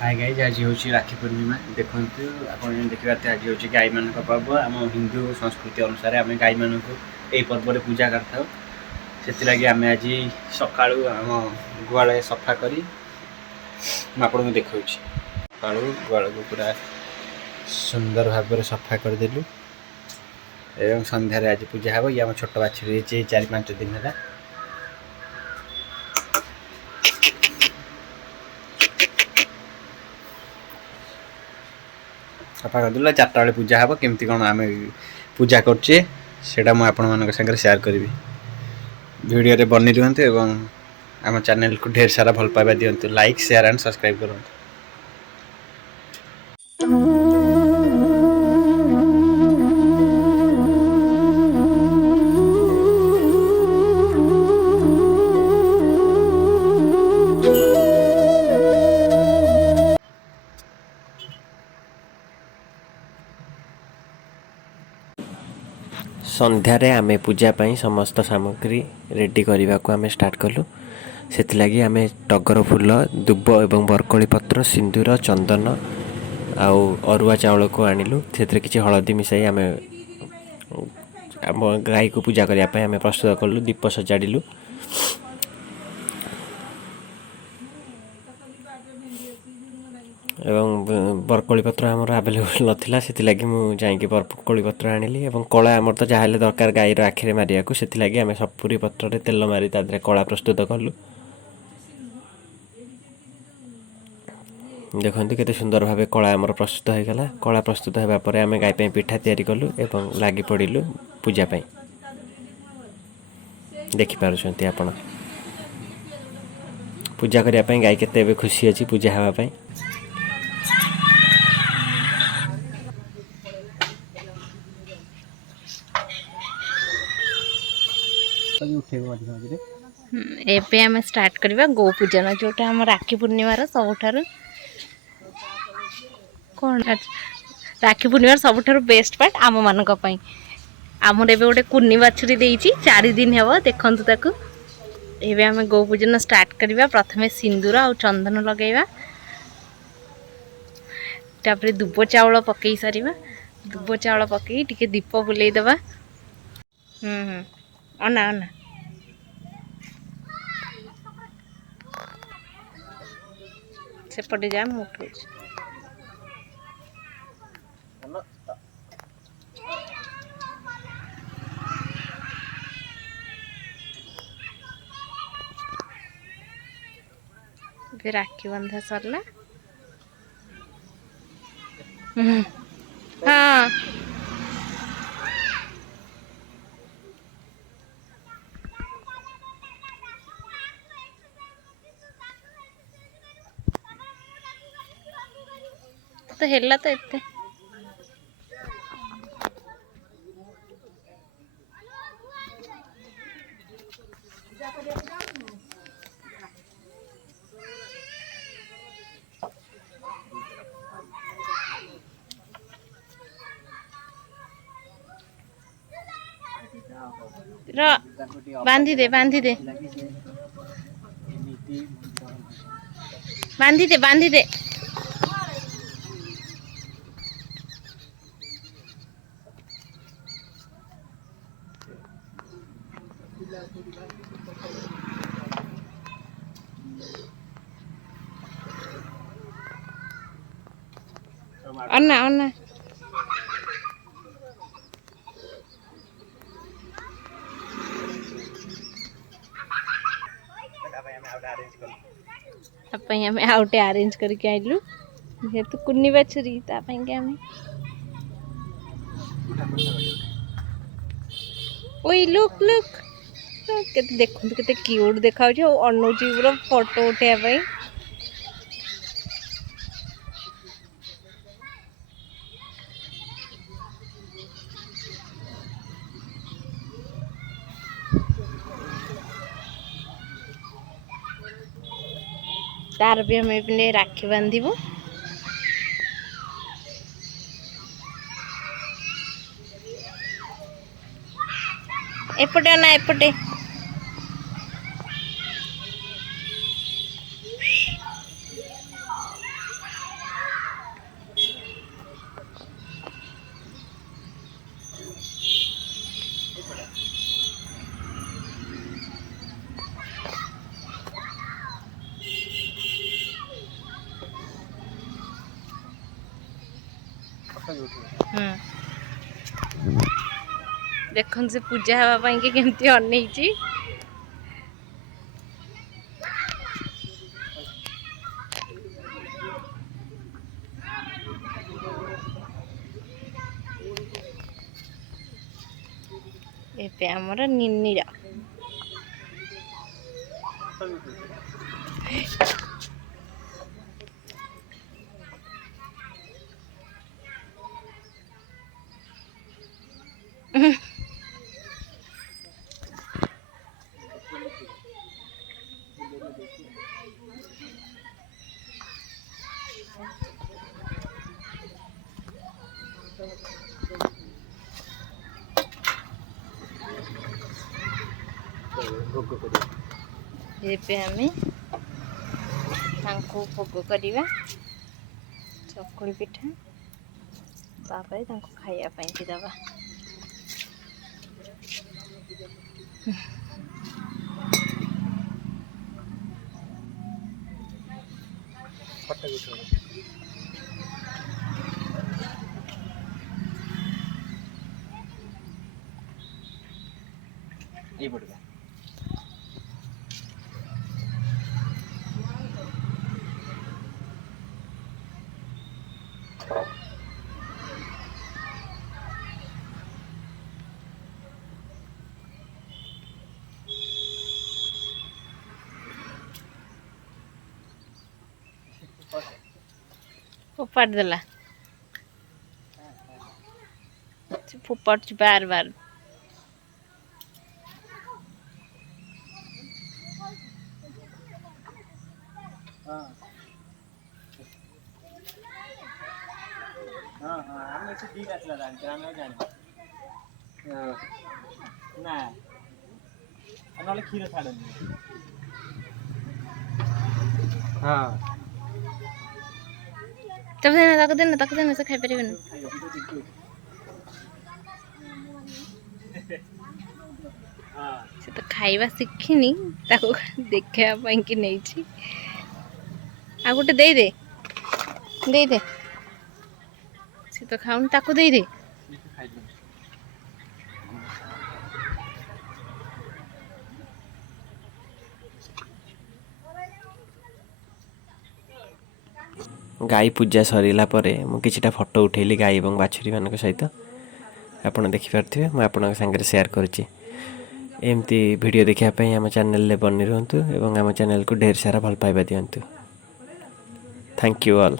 Hi guys आज हूँ राखी पूर्णिमा देखु आप देखा आज हूँ गाई मान पर्व आम हिंदू संस्कृति अनुसार आम गाई मान यही पर्व पूजा करता से आम आज सका आम गुआल सफा कर आपको देखा सका गुआल को पूरा सुंदर भाव सफा करदेलु एवं संध्यार आज पूजा हम ये आम छोट बाछी 4-5 दिन है सफा करदेलु 4टा बेले पूजा हम केमती कौन आम पूजा करे मुझे आपण मान सेयार करी वीडियो बनी रुहतु एवं आम चैनल को ढेर सारा भल पाइबा दिंतु लाइक शेयर एंड सब्सक्राइब करूँ। संध्यार आम पूजापी समस्त सामग्री रेडी करने को आम स्टार्ट कलु से आम टगर फूल दुब एवं बरकोली पत्र सिंदूर चंदन आउ अरुआ चाउल को आणिलु से किसी हलदी मिसाई आम गाई को पूजा करने आम प्रस्तुत कलु दीप सजाड़ू एवं बरकोली पत्र आमर आवेलेबल नाला से मुझे बरकोली पत्र आनिली एवं कला आमर तो जहाँ दरकार गाईर आखिरे मारिया को से आम सपुरी पत्र तेल मारी तादे कला प्रस्तुत कलु देखते केते सुंदर भाव कला आमर प्रस्तुत होगला कला प्रस्तुत होगापर आम गाई पिठा तैयारी कलु एवं लगी पड़ू पूजापी देखिपुंट आपण पूजा करने गाई केते खुशी अच्छी पूजा हाँवाई एबे आम स्टार्ट करवा गोपूजन जोटा आम राखी पूर्णिमार सबुठार कौन राखी पूर्णिमार सबुठार बेस्ट पार्ट आम मानक आमर एबे गोटे कुन्नी बाछुरी देइछि 4 दिन हेबो देखंतु ताकू एबे आम गोपूजन स्टार्ट करवा प्रथमे सिंदूर आ चंदन लगेवा तापरे दुब चाउल पकई सारिबा दुब चाउल पकई टिके दीप बुलेई देबा अना अना सेपटे जा उठू राखी बंधा सरला हाँ तो हेला तो एते बांधी दे बांधी दे बांधी दे बांधी दे अन्ना अन्ना आम आउटे अरेंज करके आइलु जेहेतु कुन्नी बाछुरी आम ओई लुक लुक केते देखु केते क्यूट देखा अनौची पूरा फोटो उठाई तार भी हमें भी राखी बांधबू एपटे ना एपटे ଦେଖନ୍ତୁ ସେ ପୂଜା ହେବା ପାଇଁକି କେମିତି ଅନେଇଛି। ଏବେ ଆମର ନିନିର ଏବେ ଆମେ ତାଙ୍କୁ ଭୋଗ କରିବା ଚକୁଳି ପିଠା, ତାପରେ ତାଙ୍କୁ ଖାଇବା ପାଇଁକି ଦେବା। ଏଇପଟେ फोपाड़ देला, फोपाड़ बार बार। ଆମେ ଏଠି ଦିଟା ଆସିଲା ଆମେ ଜାଣିଛୁ ନା ନହେଲେ କ୍ଷୀର ଛାଡ଼ନି। ହଁ ତାକୁ ଦେନା ସେ ଖାଇପାରିବନି। ସେ ତ ଖାଇବା ଶିଖିନି, ତାକୁ ଦେଖେଇବା ପାଇଁକି ନେଇଛି। ଆଉ ଗୋଟେ ଦେଇଦେ, ସେ ତ ଖାଉନି, ତାକୁ ଦେଇଦେ। ଗାଈ ପୂଜା ସରିଲା ପରେ ମୁଁ କିଛିଟା ଫଟୋ ଉଠେଇଲି ଗାଈ ଏବଂ ବାଛୁରୀମାନଙ୍କ ସହିତ। ଆପଣ ଦେଖିପାରୁଥିବେ, ମୁଁ ଆପଣଙ୍କ ସାଙ୍ଗରେ ସେୟାର କରୁଛି। ଏମିତି ଭିଡ଼ିଓ ଦେଖିବା ପାଇଁ ଆମ ଚ୍ୟାନେଲରେ ବନି ରୁହନ୍ତୁ ଏବଂ ଆମ ଚ୍ୟାନେଲକୁ ଢେର ସାରା ଭଲ ପାଇବା ଦିଅନ୍ତୁ। Thank you all.